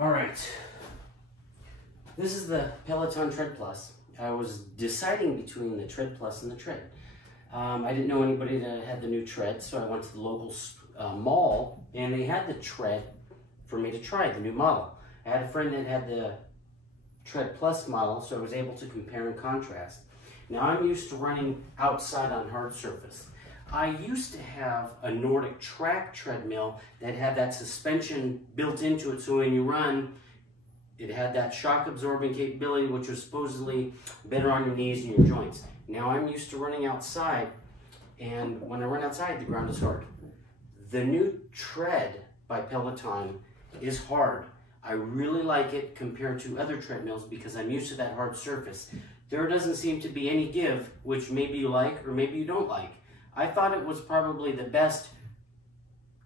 All right, this is the Peloton Tread Plus. I was deciding between the Tread Plus and the Tread. I didn't know anybody that had the new Tread, so I went to the local mall and they had the Tread for me to try, the new model. I had a friend that had the Tread Plus model, so I was able to compare and contrast. Now I'm used to running outside on hard surface. I used to have a Nordic track treadmill that had that suspension built into it, so when you run, it had that shock absorbing capability, which was supposedly better on your knees and your joints. Now I'm used to running outside, and when I run outside, the ground is hard. The new Tread by Peloton is hard. I really like it compared to other treadmills because I'm used to that hard surface. There doesn't seem to be any give, which maybe you like or maybe you don't like. I thought it was probably the best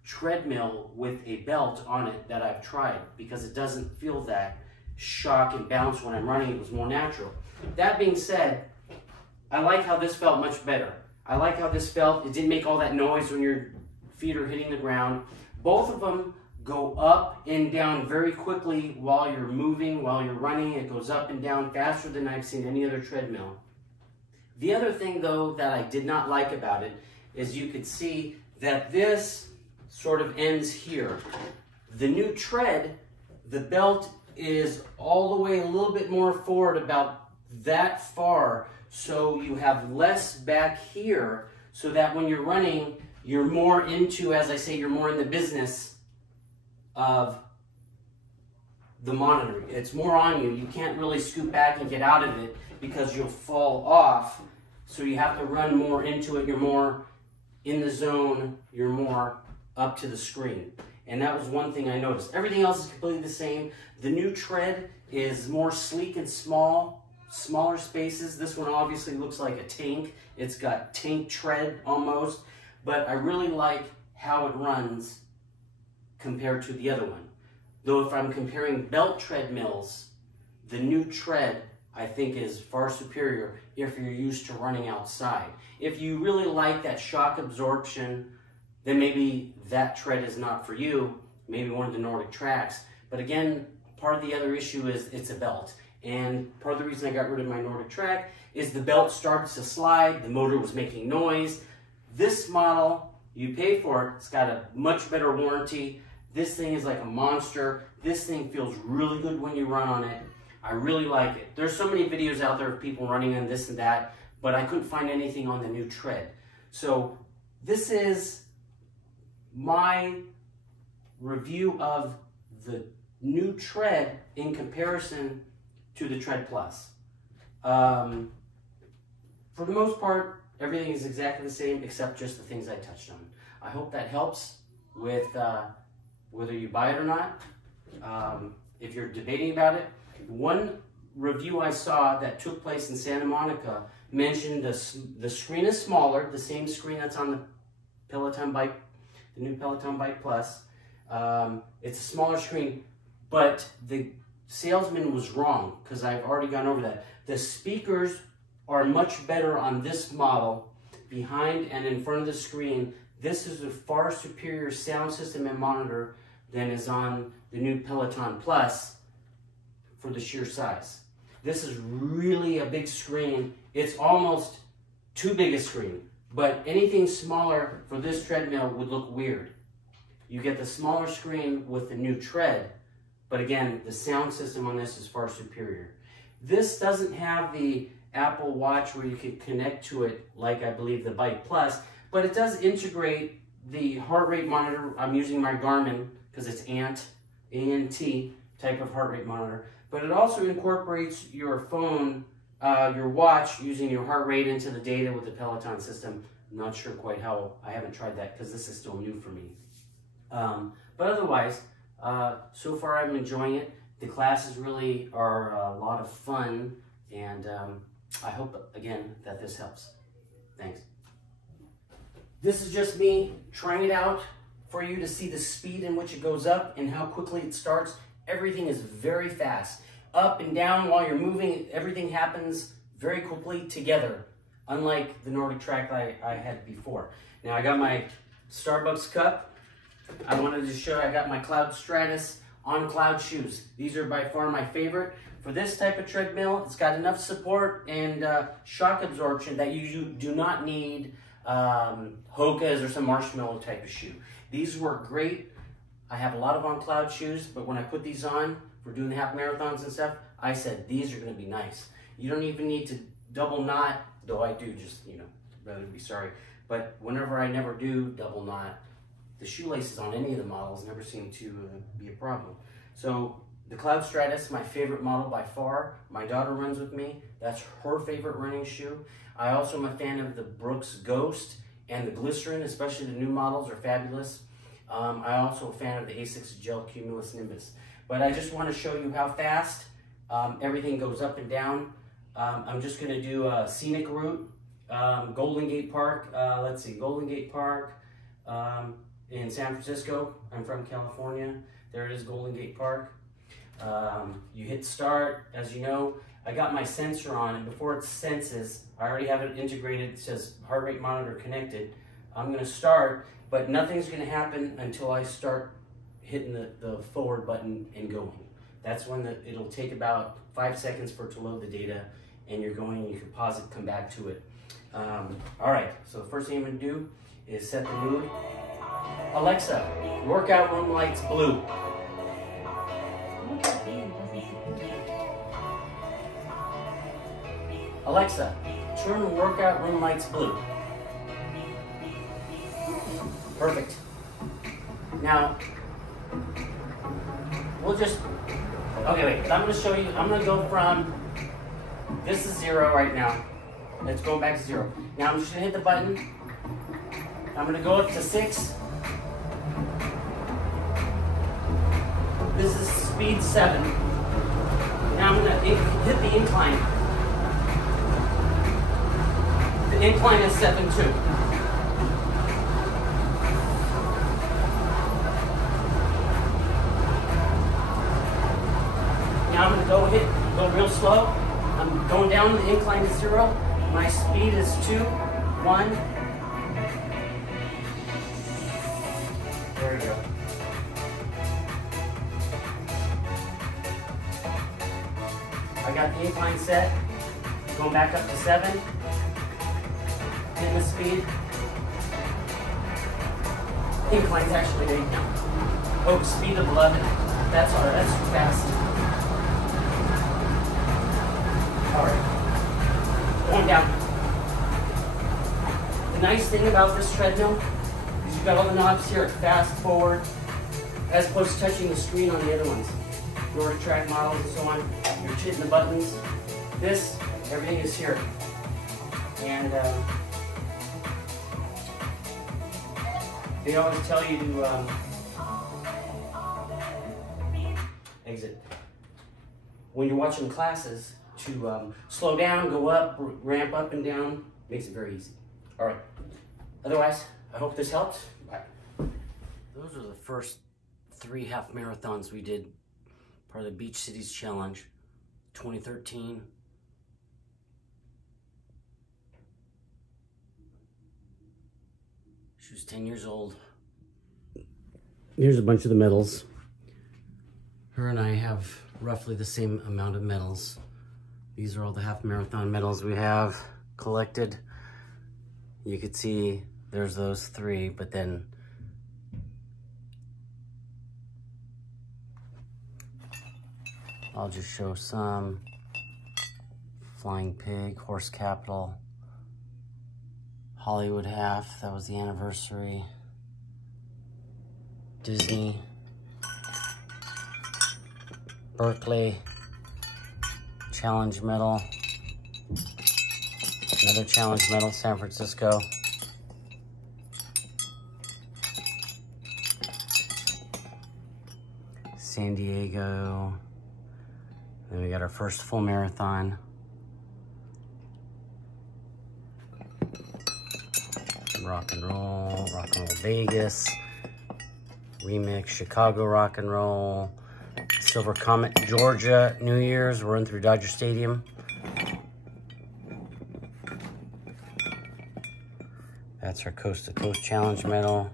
treadmill with a belt on it that I've tried because it doesn't feel that shock and bounce when I'm running. It was more natural. That being said, I like how this felt much better. I like how this felt. It didn't make all that noise when your feet are hitting the ground. Both of them go up and down very quickly while you're moving, while you're running. It goes up and down faster than I've seen any other treadmill. The other thing, though, that I did not like about it is you could see that this sort of ends here. The new Tread, the belt is all the way a little bit more forward, about that far, so you have less back here, so that when you're running, you're more into, as I say, you're more in the business of the monitor. It's more on you. You can't really scoot back and get out of it because you'll fall off. So you have to run more into it. You're more in the zone. You're more up to the screen. And that was one thing I noticed. Everything else is completely the same. The new Tread is more sleek and smaller spaces. This one obviously looks like a tank. It's got tank tread almost. But I really like how it runs compared to the other one. Though if I'm comparing belt treadmills, the new Tread I think is far superior if you're used to running outside. If you really like that shock absorption, then maybe that Tread is not for you, maybe one of the Nordic tracks. But again, part of the other issue is it's a belt. And part of the reason I got rid of my Nordic track is the belt started to slide, the motor was making noise. This model, you pay for it, it's got a much better warranty. This thing is like a monster. This thing feels really good when you run on it. I really like it. There's so many videos out there of people running on this and that, but I couldn't find anything on the new Tread. So this is my review of the new Tread in comparison to the Tread Plus. For the most part, everything is exactly the same except just the things I touched on. I hope that helps with whether you buy it or not. If you're debating about it, one review I saw that took place in Santa Monica mentioned the screen is smaller, the same screen that's on the Peloton Bike, the new Peloton Bike Plus. It's a smaller screen, but the salesman was wrong because I've already gone over that. The speakers are much better on this model, behind and in front of the screen. This is a far superior sound system and monitor than is on the new Peloton Plus for the sheer size. This is really a big screen. It's almost too big a screen, but anything smaller for this treadmill would look weird. You get the smaller screen with the new Tread, but again, the sound system on this is far superior. This doesn't have the Apple Watch where you can connect to it like I believe the Bike Plus, but it does integrate the heart rate monitor. I'm using my Garmin because it's ANT type of heart rate monitor, but it also incorporates your phone, your watch, using your heart rate into the data with the Peloton system. I'm not sure quite how. I haven't tried that because this is still new for me. But otherwise, so far I'm enjoying it. The classes really are a lot of fun, and I hope, again, that this helps. Thanks. This is just me trying it out for you to see the speed in which it goes up and how quickly it starts. Everything is very fast. Up and down while you're moving, everything happens very quickly together, unlike the Nordic track I had before. Now I got my Starbucks cup. I wanted to show you I got my Cloud Stratus On Cloud shoes. These are by far my favorite. For this type of treadmill, it's got enough support and shock absorption that you do not need Hoka's or some marshmallow type of shoe. These work great. I have a lot of On Cloud shoes, but when I put these on for doing the half marathons and stuff, I said, these are gonna be nice. You don't even need to double knot, though I do just, you know, rather be sorry. But whenever I never do double knot, the shoelaces on any of the models never seem to be a problem. So the Cloud Stratus, my favorite model by far. My daughter runs with me. That's her favorite running shoe. I also am a fan of the Brooks Ghost and the Glycerin, especially the new models are fabulous. I'm also a fan of the Asics Gel Cumulus Nimbus. But I just want to show you how fast everything goes up and down. I'm just going to do a scenic route. Golden Gate Park, let's see, Golden Gate Park in San Francisco. I'm from California. There it is, Golden Gate Park. You hit start, as you know. I got my sensor on, and before it senses, I already have it integrated. It says heart rate monitor connected. I'm going to start, but nothing's going to happen until I start hitting the forward button and going. That's when it'll take about 5 seconds for it to load the data, and you're going, and you can pause it, come back to it. All right, so the first thing I'm going to do is set the mood. Alexa, workout room lights blue. Alexa, turn workout room lights blue. Perfect. Now, we'll just, okay, wait, I'm going to show you, I'm going to go from, this is 0 right now. Let's go back to 0. Now I'm just going to hit the button. I'm going to go up to 6. This is speed 7. Now I'm going to hit the incline. The incline is 7 too. Now I'm going to go real slow. I'm going down, the incline is 0. My speed is 2, 1. There we go. I got the incline set. Going back up to 7. Hitting the speed. Incline's actually 8 now. Oh, speed of 11. That's all right. That's too fast. All right. Going down. The nice thing about this treadmill is you've got all the knobs here, fast, forward, as opposed to touching the screen on the other ones. Nordic track models and so on, you're hitting the buttons. This, everything is here. And they always tell you to exit. When you're watching classes, to slow down, go up, ramp up and down, makes it very easy. All right. Otherwise, I hope this helped. Bye. Those are the first 3 half marathons we did, part of the Beach Cities Challenge, 2013. She was 10 years old. Here's a bunch of the medals. Her and I have roughly the same amount of medals. These are all the half marathon medals we have collected. You could see there's those 3, but then I'll just show some. Flying Pig, Horse Capital, Hollywood Half, that was the anniversary. Disney, Berkeley, Challenge Medal, another Challenge Medal, San Francisco. San Diego. Then we got our first full marathon. Rock and Roll Vegas, Remix, Chicago Rock and Roll, Silver Comet, Georgia, New Year's, we're in through Dodger Stadium. That's her Coast to Coast Challenge medal.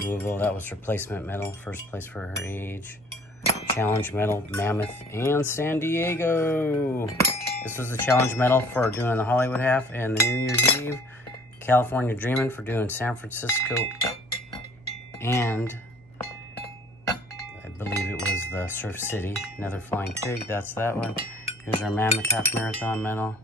Louisville, that was her placement medal, first place for her age. challenge medal, Mammoth, and San Diego. This was a challenge medal for doing the Hollywood half and the New Year's Eve. California Dreamin' for doing San Francisco, and I believe it was the Surf City. Another Flying Pig, that's that one. Here's our Mammoth half marathon medal.